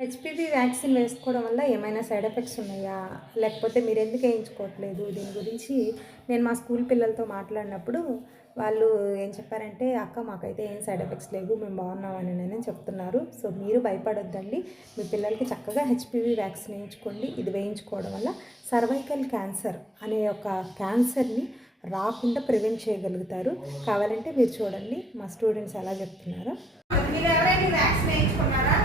HPV vaccine వేసుకోవడం వల్ల ఏమైనా సైడ్ ఎఫెక్ట్స్ ఉన్నాయా? లేకపోతే మీరెందుకు ఏయించుకోవట్లేదు? దీని గురించి నేను మా స్కూల్ పిల్లలతో మాట్లాడినప్పుడు వాళ్ళు ఏం చెప్పారంటే, "అక్క మాకైతే ఏం సైడ్ ఎఫెక్ట్స్ లేవు. మేము బాగున్నామని" చెప్తున్నారు. సో, మీరు భయపడొద్దండి. మీ పిల్లలకి చక్కగా హెచ్‌పివి వ్యాక్సిన్ వేయించుకోండి. ఇది వేయించుకోవడం వల్ల సర్వైకల్ క్యాన్సర్ అనే ఒక క్యాన్సర్‌ని రాకుండా ప్రివెంట్ చేయగలుగుతారు. కావాలంటే మీరు చూడండి మా స్టూడెంట్స్ ఎలా చెప్తున్నారో. మీరు ఎవరైనా వ్యాక్సిన్ వేయించుకున్నారా?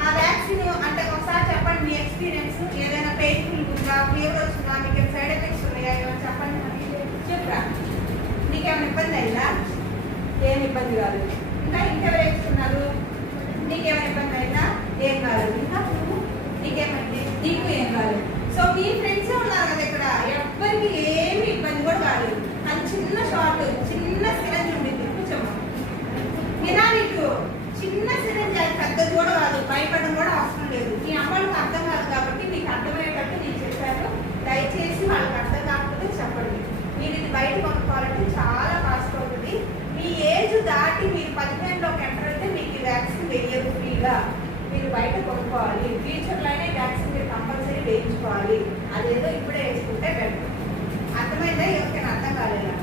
ఆ వ్యాక్సిన్ అంటే ఒకసారి చెప్పండి మీ ఎక్స్పీరియన్స్. ఏదైనా పెయిన్ఫుల్ ఉందా, ఫీవర్ వచ్చిందా, మీకు సైడ్ ఎఫెక్ట్స్ ఉన్నాయా, ఏమైనా చెప్పండి. చెప్పరా? నీకేమైనా ఇబ్బంది అయిందా? ఏం ఇబ్బంది కాదు. ఇంకా ఇంకెవరు వేసుకున్నారు? నీకేమైనా ఇబ్బంది అయిందా? ఏం కాదు. ఇంకా నువ్వు నీకేమైంది? నీకు ఏం కాదు. సో మీ ఫ్రెండ్స్ ఉన్నారు కదా ఇక్కడ, ఎవ్వరికి ఏమి ఇబ్బంది కూడా కాలేదు. అది చిన్న షార్ట్, చిన్న సిరంజ్ ఉండింది. కూర్చోమా నిరానికి చిన్న సిరంజ్, అది పెద్దది కూడా కాదు. భయపడడం కూడా అవసరం లేదు. మీ అమ్మాయికి అర్థం కాదు కాబట్టి మీకు అర్థమయ్యేటట్టు నేను చెప్పాను. దయచేసి వాళ్ళకి అర్థం కాకపోతే చెప్పండి. మీరు ఇది బయట కొనుక్కోవాలంటే చాలా కాస్ట్ అవుతుంది. మీ ఏజ్ దాటి మీరు 15లోకి ఎంటర్ అయితే మీకు ఈ వ్యాక్సిన్ వేయరు ఫ్రీగా. మీరు బయట కొనుక్కోవాలి. ఫ్యూచర్లోనే వ్యాక్సిన్ మీరు కంపల్సరీ వేయించుకోవాలి. అదేదో ఇప్పుడే వేసుకుంటే బెటర్. అర్థమైందా? ఎవరికైనా అర్థం కాలేదా?